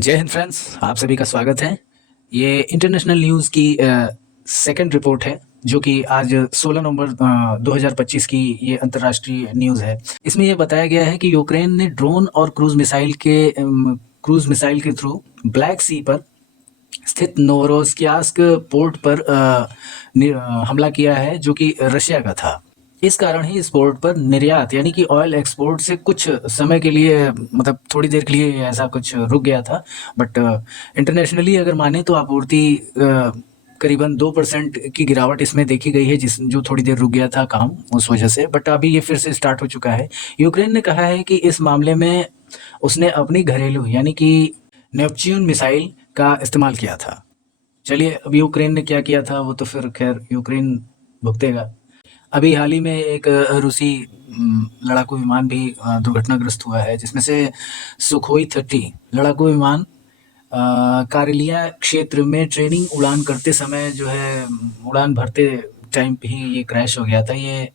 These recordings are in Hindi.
जय हिंद फ्रेंड्स, आप सभी का स्वागत है। ये इंटरनेशनल न्यूज़ की सेकंड रिपोर्ट है जो कि आज 16 नवंबर 2025 की ये अंतर्राष्ट्रीय न्यूज़ है। इसमें ये बताया गया है कि यूक्रेन ने ड्रोन और क्रूज मिसाइल के थ्रू ब्लैक सी पर स्थित नोवरोसियास्क पोर्ट पर हमला किया है जो कि रशिया का था। इस कारण ही इस पोर्ट पर निर्यात यानी कि ऑयल एक्सपोर्ट से कुछ समय के लिए मतलब थोड़ी देर के लिए ऐसा कुछ रुक गया था। बट इंटरनेशनली अगर माने तो आपूर्ति करीबन 2% की गिरावट इसमें देखी गई है, जिस जो थोड़ी देर रुक गया था काम उस वजह से। बट अभी ये फिर से स्टार्ट हो चुका है। यूक्रेन ने कहा है कि इस मामले में उसने अपनी घरेलू यानी कि नेपच्यून मिसाइल का इस्तेमाल किया था। चलिए, अब यूक्रेन ने क्या किया था वो तो फिर खैर यूक्रेन भुगतेगा। अभी हाल ही में एक रूसी लड़ाकू विमान भी दुर्घटनाग्रस्त हुआ है, जिसमें से सुखोई 30 लड़ाकू विमान कारेलिया क्षेत्र में ट्रेनिंग उड़ान करते समय जो है उड़ान भरते टाइम पे ही ये क्रैश हो गया था। ये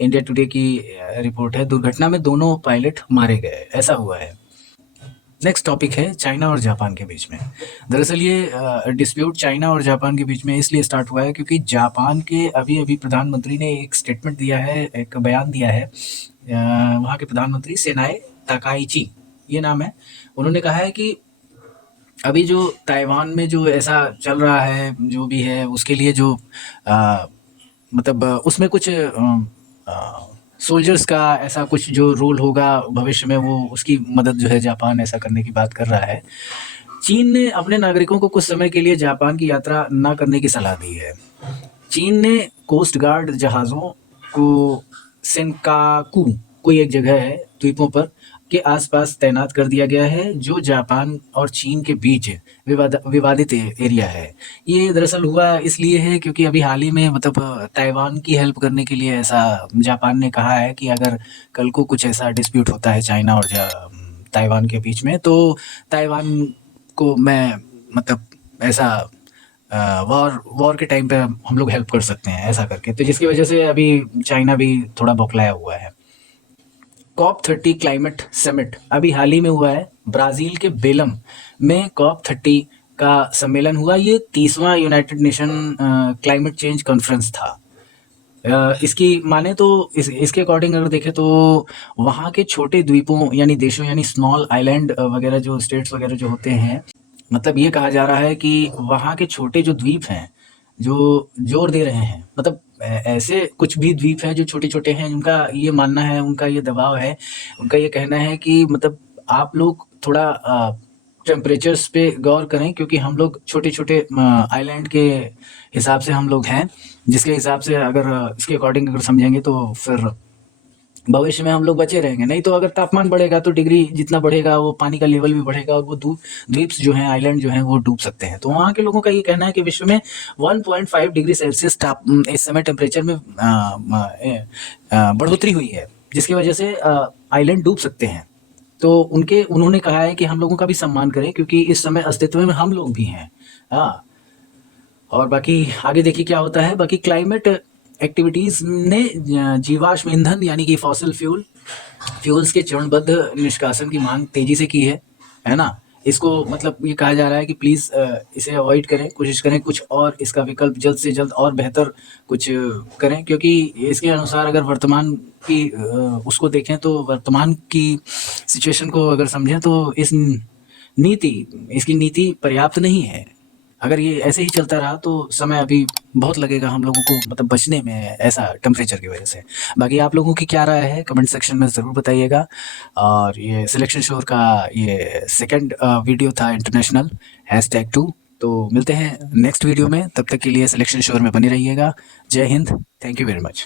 इंडिया टुडे की रिपोर्ट है। दुर्घटना में दोनों पायलट मारे गए, ऐसा हुआ है। नेक्स्ट टॉपिक है चाइना और जापान के बीच में। दरअसल ये डिस्प्यूट चाइना और जापान के बीच में इसलिए स्टार्ट हुआ है क्योंकि जापान के अभी प्रधानमंत्री ने एक स्टेटमेंट दिया है, एक बयान दिया है। वहाँ के प्रधानमंत्री सेनाए ताकाइची, ये नाम है। उन्होंने कहा है कि अभी जो ताइवान में जो ऐसा चल रहा है जो भी है उसके लिए जो मतलब उसमें कुछ सोल्जर्स का ऐसा कुछ जो रोल होगा भविष्य में, वो उसकी मदद जो है जापान ऐसा करने की बात कर रहा है। चीन ने अपने नागरिकों को कुछ समय के लिए जापान की यात्रा ना करने की सलाह दी है। चीन ने कोस्ट गार्ड जहाज़ों को सेनकाकू, कोई एक जगह है द्वीपों पर, के आसपास तैनात कर दिया गया है जो जापान और चीन के बीच विवादित एरिया है। ये दरअसल हुआ इसलिए है क्योंकि अभी हाल ही में मतलब ताइवान की हेल्प करने के लिए ऐसा जापान ने कहा है कि अगर कल को कुछ ऐसा डिस्प्यूट होता है चाइना और ताइवान के बीच में, तो ताइवान को मैं मतलब ऐसा वॉर वॉर के टाइम पे हम लोग हेल्प कर सकते हैं ऐसा करके। तो जिसकी वजह से अभी चाइना भी थोड़ा बौखलाया हुआ है। COP30 क्लाइमेट समिट अभी हाल ही में हुआ है ब्राज़ील के बेलम में। COP30 का सम्मेलन हुआ। ये 30वां United Nation climate change conference था। इसकी माने तो इसके अकॉर्डिंग अगर देखें तो वहाँ के छोटे द्वीपों यानी देशों यानी स्मॉल आइलैंड वगैरह जो स्टेट्स वगैरह जो होते हैं, मतलब ये कहा जा रहा है कि वहाँ के छोटे जो द्वीप हैं जो जोर दे रहे हैं, मतलब ऐसे कुछ भी द्वीप हैं जो छोटे-छोटे हैं, जिनका ये मानना है, उनका ये दबाव है, उनका ये कहना है कि मतलब आप लोग थोड़ा टेम्परेचर्स पे गौर करें क्योंकि हम लोग छोटे-छोटे आइलैंड के हिसाब से हम लोग हैं, जिसके हिसाब से अगर इसके अकॉर्डिंग अगर समझेंगे तो फिर भविष्य में हम लोग बचे रहेंगे। नहीं तो अगर तापमान बढ़ेगा तो डिग्री जितना बढ़ेगा वो पानी का लेवल भी बढ़ेगा और वो द्वीप्स जो हैं, आइलैंड जो हैं, वो डूब सकते हैं। तो वहाँ के लोगों का ये कहना है कि विश्व में 1.5 डिग्री सेल्सियस इस समय टेम्परेचर में बढ़ोतरी हुई है, जिसकी वजह से आइलैंड डूब सकते हैं। तो उन्होंने कहा है कि हम लोगों का भी सम्मान करें क्योंकि इस समय अस्तित्व में हम लोग भी हैं। हाँ, और बाकी आगे देखिए क्या होता है। बाकी क्लाइमेट एक्टिविटीज़ ने जीवाश्म ईंधन यानी कि फॉसिल फ्यूल्स के चरणबद्ध निष्कासन की मांग तेजी से की है ना? इसको मतलब ये कहा जा रहा है कि प्लीज़ इसे अवॉइड करें, कोशिश करें कुछ और इसका विकल्प जल्द से जल्द और बेहतर कुछ करें, क्योंकि इसके अनुसार अगर वर्तमान की उसको देखें तो वर्तमान की सिचुएशन को अगर समझें तो इसकी नीति पर्याप्त नहीं है। अगर ये ऐसे ही चलता रहा तो समय अभी बहुत लगेगा हम लोगों को मतलब बचने में ऐसा टेम्परेचर की वजह से। बाकी आप लोगों की क्या राय है कमेंट सेक्शन में ज़रूर बताइएगा। और ये सिलेक्शन शोर का ये सेकंड वीडियो था इंटरनेशनल #2। तो मिलते हैं नेक्स्ट वीडियो में, तब तक के लिए सिलेक्शन शोर में बने रहिएगा। जय Hind, thank you very much.